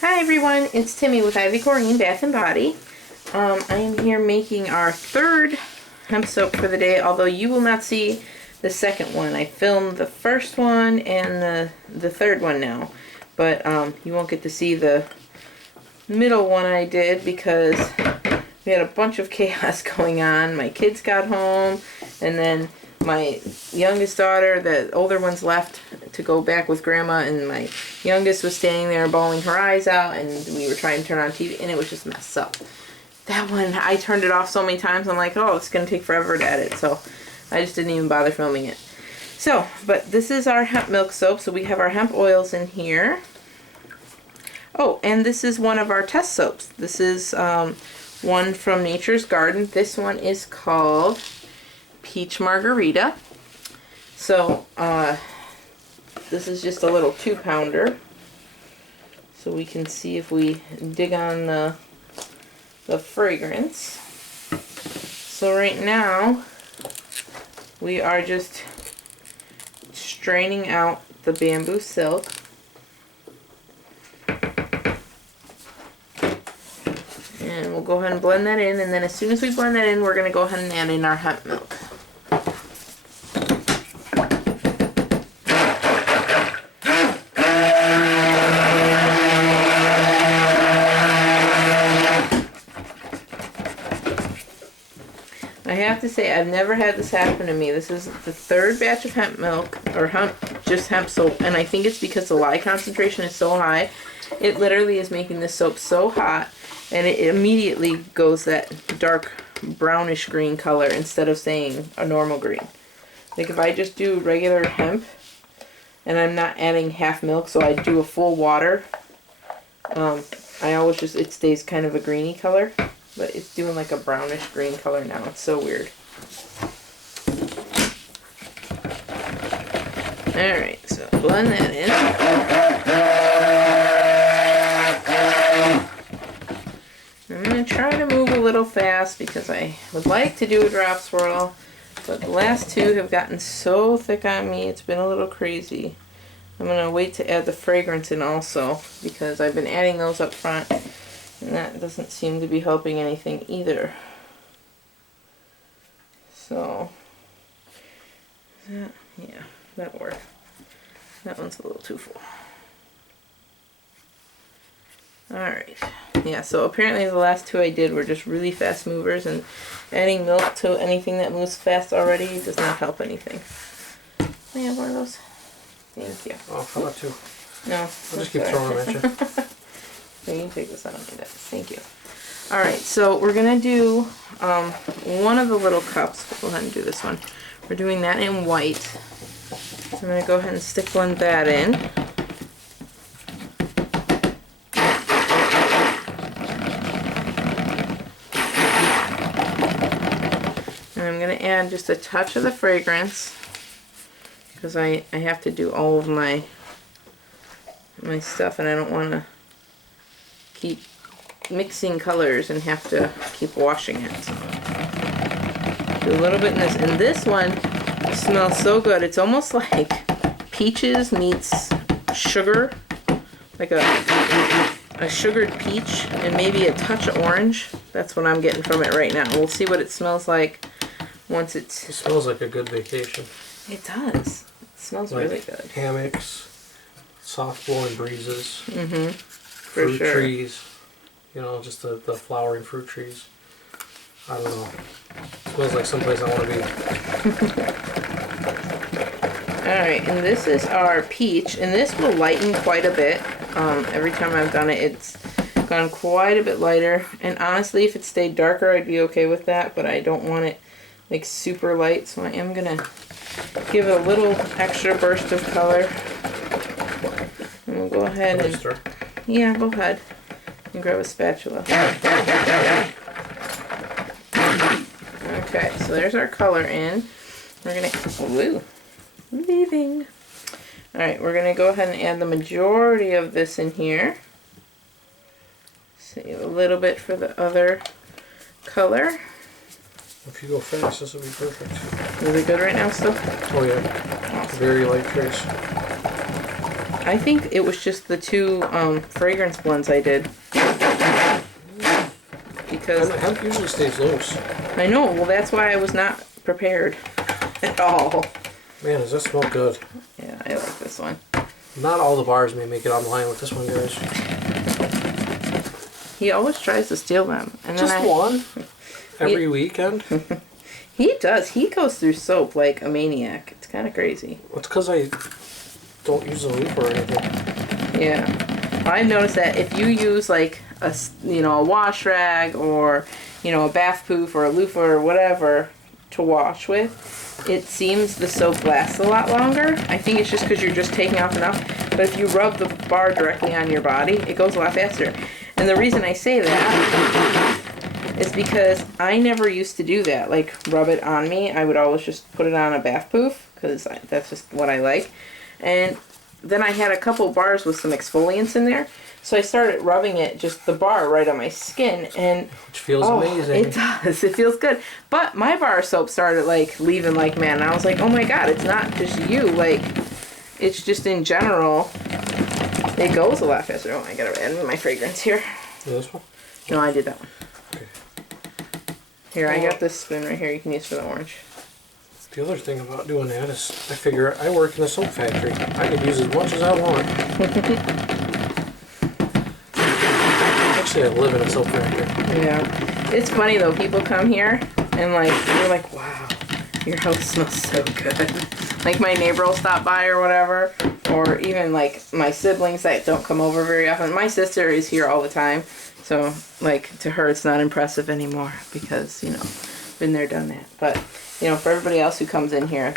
Hi everyone, it's Timmy with Ivy Coreen Bath and Body. I am here making our third hemp soap for the day, although you will not see the second one. I filmed the first one and the third one now, but you won't get to see the middle one I did because we had a bunch of chaos going on. My kids got home, and then my youngest daughter, the older ones, left to go back with grandma, and my youngest was standing there bawling her eyes out, and we were trying to turn on TV, and it was just messed up. That one, I turned it off so many times, I'm like, oh, it's going to take forever to edit, so I just didn't even bother filming it. So, but this is our hemp milk soap, so we have our hemp oils in here. Oh, and this is one of our test soaps. This is one from Nature's Garden. This one is called Peach Margarita. So this is just a little 2-pounder, so we can see if we dig on the fragrance. So right now we are just straining out the bamboo silk. And we'll go ahead and blend that in, and then as soon as we blend that in, we're going to go ahead and add in our hemp milk. I have to say, I've never had this happen to me. This is the third batch of hemp milk, or just hemp soap, and I think it's because the lye concentration is so high. It literally is making this soap so hot, and it immediately goes that dark brownish green color instead of saying a normal green. Like if I just do regular hemp, and I'm not adding half milk, so I do a full water, I always just, it stays kind of a greeny color. But it's doing like a brownish green color now. It's so weird. Alright, so blend that in. I'm going to try to move a little fast because I would like to do a drop swirl, but the last two have gotten so thick on me, it's been a little crazy. I'm going to wait to add the fragrance in also because I've been adding those up front. And that doesn't seem to be helping anything either. So, yeah, that'll work. That one's a little too full. Alright. Yeah, so apparently the last two I did were just really fast movers, and adding milk to anything that moves fast already does not help anything. Can I have one of those? Thank you. Oh, how about two? No. I'll just keep throwing them at you. So you can take this, I don't need that. Thank you. Alright, so we're going to do one of the little cups. We'll go ahead and do this one. We're doing that in white. So I'm going to go ahead and stick one that in. And I'm going to add just a touch of the fragrance because I have to do all of my stuff, and I don't want to keep mixing colors and have to keep washing it. So do a little bit in this, and this one smells so good. It's almost like peaches meets sugar, like a sugared peach and maybe a touch of orange. That's what I'm getting from it right now. We'll see what it smells like once it's... It smells like a good vacation. It does. It smells like really good. Hammocks, soft blowing breezes. Mm-hmm. Fruit trees, you know, just the flowering fruit trees. I don't know. It smells like someplace I want to be. Alright, and this is our peach, and this will lighten quite a bit. Every time I've done it, it's gone quite a bit lighter. And honestly, if it stayed darker, I'd be okay with that, but I don't want it like super light, so I am going to give it a little extra burst of color. And we'll go ahead and... Yeah, go ahead and grab a spatula. Okay, so there's our color in. We're gonna, leaving. Alright, we're gonna go ahead and add the majority of this in here. Save a little bit for the other color. If you go fast, this will be perfect. Is it good right now still? Oh yeah, very light trace. I think it was just the two fragrance blends I did. Because hemp usually stays loose. I know, well that's why I was not prepared at all. Man, does that smell good? Yeah, I like this one. Not all the bars may make it online with this one, guys. He always tries to steal them. And Just then one? Every weekend? He does. He goes through soap like a maniac. It's kind of crazy. It's because I don't use a loofah or anything. Yeah. I've noticed that if you use like a wash rag or, a bath poof or a loofah or whatever to wash with, it seems the soap lasts a lot longer. I think it's just because you're just taking off enough. But if you rub the bar directly on your body, it goes a lot faster. And the reason I say that is because I never used to do that, like rub it on me. I would always just put it on a bath poof because that's just what I like. And then I had a couple bars with some exfoliants in there, so I started rubbing it, just the bar right on my skin, and which feels amazing. It does. It feels good. But my bar soap started like leaving like mad, and I was like, oh my god, it's not just you, like it's just in general. It goes a lot faster. Oh, I gotta add my fragrance here. This one? No, I did that one. Okay. Here, I got this spoon right here you can use for the orange. The other thing about doing that is I figure I work in a soap factory. I can use as much as I want. Actually, I live in a soap factory. Yeah. It's funny though, people come here and like, you're like, wow, your house smells so good. Like my neighbor will stop by or whatever, or even like my siblings that don't come over very often. My sister is here all the time, so like to her it's not impressive anymore because, been there, done that. But, for everybody else who comes in here,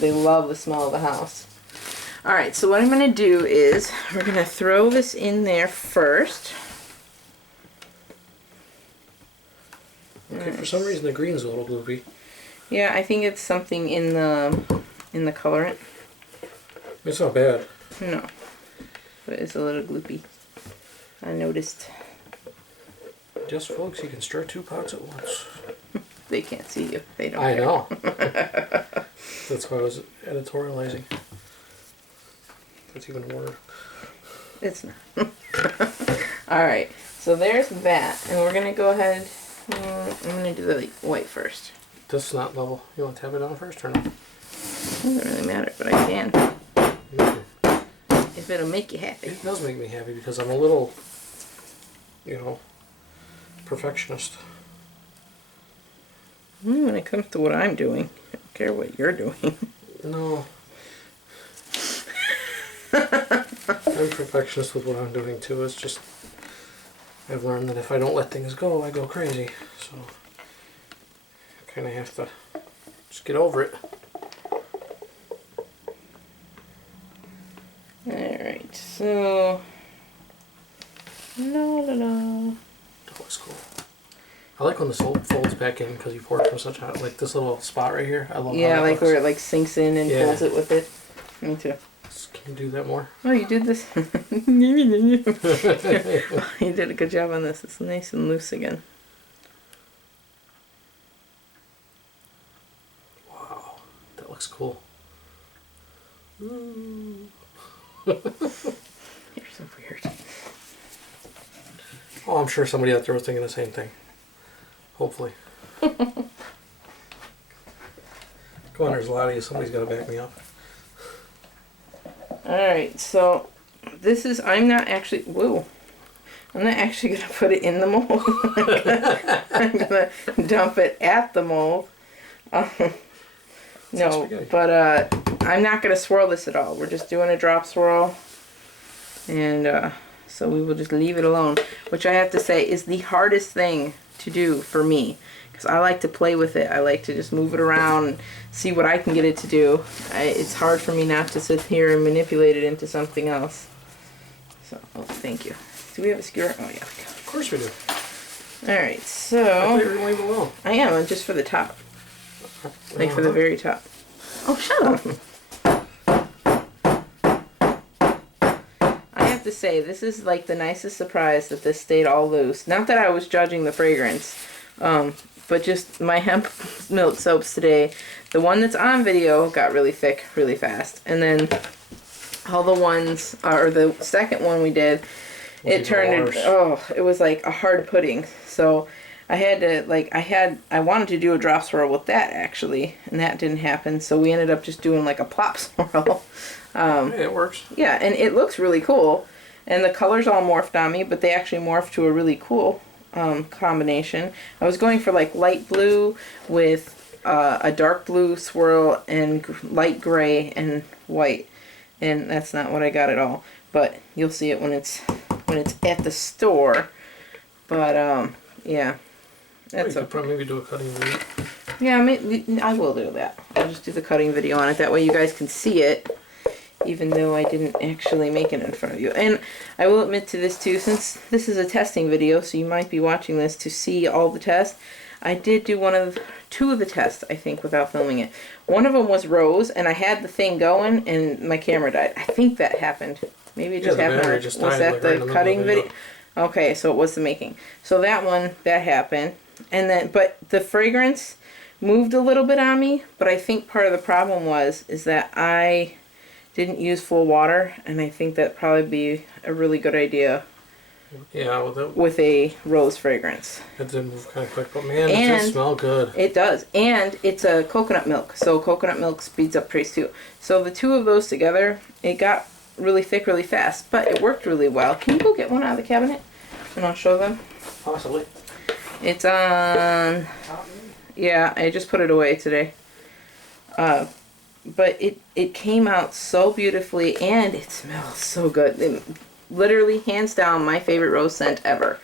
they love the smell of the house. Alright, so what I'm going to do is we're going to throw this in there first. Okay, for some reason the green's a little gloopy. Yeah, I think it's something in the colorant. It's not bad. No, but it's a little gloopy. I noticed. Just folks, you can stir 2 pots at once. They can't see you. They don't. I care. know. That's why I was editorializing. That's even a word. It's not. Alright, so there's that. And we're going to go ahead. I'm going to do the white first. This is not level. You want to tap it on first or no? Doesn't really matter, but I can. If it'll make you happy. It does make me happy because I'm a little, perfectionist. When it comes to what I'm doing, I don't care what you're doing. No. I'm perfectionist with what I'm doing too. It's just, I've learned that if I don't let things go, I go crazy. So, I kind of have to just get over it. Alright, so... That looks cool. I like when the soap folds back in because you pour it from such a, like this little spot right here. I love yeah, how that like looks. where it like sinks in and pulls it with it. Me too. Can you do that more? Oh, you did this? You did a good job on this. It's nice and loose again. Wow, that looks cool. Ooh. You're so weird. Oh, I'm sure somebody out there was thinking the same thing. Hopefully. Come on, there's a lot of you. Somebody's got to back me up. Alright, so this is, I'm not actually going to put it in the mold. I'm going to dump it at the mold. No, but I'm not going to swirl this at all. We're just doing a drop swirl. And so we will just leave it alone. Which I have to say is the hardest thing to do for me. Because I like to play with it. I like to just move it around and see what I can get it to do. It's hard for me not to sit here and manipulate it into something else. So, thank you. Do we have a skewer? Oh, yeah, we do. Of course we do. Alright, so... I thought you were going to leave it alone. I am, just for the top. Like for the very top. Oh, shut up! I have to say, this is like the nicest surprise that this stayed all loose. Not that I was judging the fragrance. But just my hemp milk soaps today, the one that's on video got really thick really fast. And then all the ones, or the second one we did, it turned, it was like a hard pudding. So I had to, I wanted to do a drop swirl with that actually, and that didn't happen. So we ended up just doing like a plop swirl. Hey, it works. Yeah, and it looks really cool. And the colors all morphed on me, but they actually morphed to a really cool combination. I was going for like light blue with a dark blue swirl and light gray and white. And that's not what I got at all. But you'll see it when it's at the store. But yeah. That's okay. Probably maybe do a cutting video. Yeah, I will do that. I'll just do the cutting video on it. That way you guys can see it, even though I didn't actually make it in front of you. And I will admit to this too, since this is a testing video, so you might be watching this to see all the tests. I did do two of the tests, I think, without filming it. One of them was rose, and I had the thing going, and my camera died. I think that happened. Maybe it just happened. Was that the cutting video? Okay, so it was the making. So that one, that happened. And then, but the fragrance moved a little bit on me, but I think part of the problem is that I didn't use full water, and I think that'd probably be a really good idea. Yeah, with a rose fragrance. It did move kind of quick, but man, it does smell good. It does, and it's a coconut milk, so coconut milk speeds up trace too. So the two of those together, it got really thick really fast, but it worked really well. Can you go get one out of the cabinet, and I'll show them? Possibly. It's on. Yeah, I just put it away today. But it came out so beautifully, and it smells so good. Literally, hands down, my favorite rose scent ever.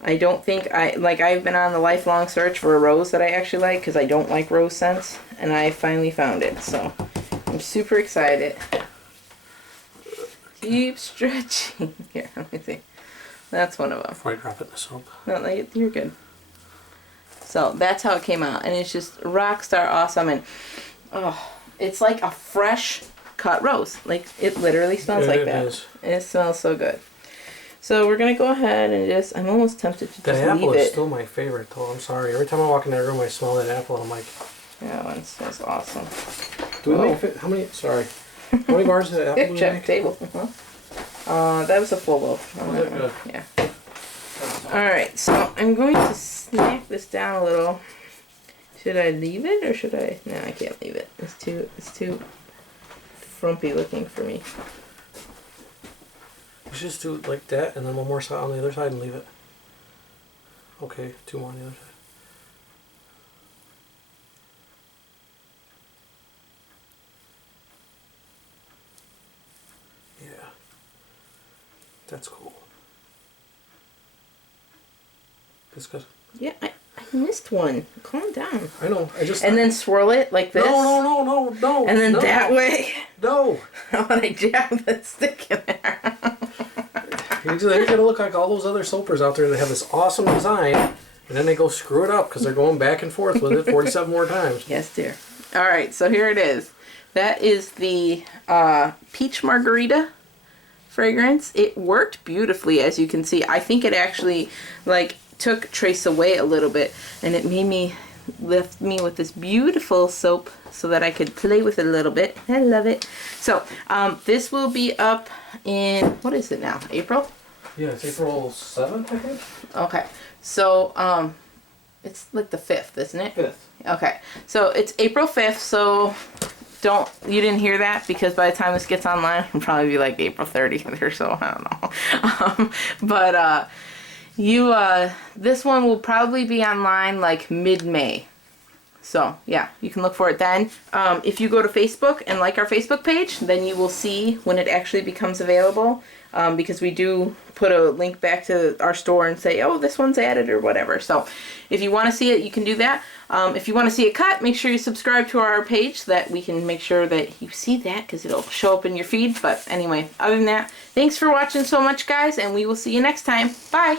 I don't think I've been on the lifelong search for a rose that I actually like, because I don't like rose scents, and I finally found it. So I'm super excited. Keep stretching. Here, let me see. That's one of them. Before I drop it in the soap. No, you're good. So that's how it came out, and it's just rock star awesome, and it's like a fresh cut rose. Like, it literally smells like that. Is. And it smells so good. So we're gonna go ahead and I'm almost tempted to just leave it. The apple is still my favorite, though. I'm sorry. Every time I walk in that room, I smell that apple, and I'm like, yeah, one smells awesome. Do we make how many? Sorry, how many bars did apple do we make? Table. That was a full loaf. Was it good? Yeah. All right, so I'm going to snack this down a little. Should I leave it or should I? No, I can't leave it. It's too frumpy looking for me. We should just do it like that, and then one more side on the other side and leave it. Okay, two more on the other side. Yeah, that's cool. That's good. Yeah, I missed one. Calm down. I know. And then swirl it like this. No. And then that way. No. When I jab the stick in there. They're gonna look like all those other soapers out there that have this awesome design, and then they go screw it up because they're going back and forth with it 47 more times. Yes, dear. All right, so here it is. That is the Peach Margarita fragrance. It worked beautifully, as you can see. I think it actually took trace away a little bit, and it made me left me with this beautiful soap so that I could play with it a little bit. I love it. So this will be up in, what is it now, April? Yeah, it's April 7th, I think. Okay, so it's like the 5th, isn't it? 5th. Okay, so it's April 5th, so you didn't hear that, because by the time this gets online, it'll probably be like April 30th or so, I don't know. But this one will probably be online like mid-May. So yeah, you can look for it then. If you go to Facebook and like our Facebook page, then you will see when it actually becomes available, because we do put a link back to our store and say, oh, this one's added or whatever. So if you want to see it, you can do that. If you want to see it cut, make sure you subscribe to our page so that we can make sure that you see that, because it'll show up in your feed. But anyway, other than that, thanks for watching so much, guys, and we will see you next time. Bye.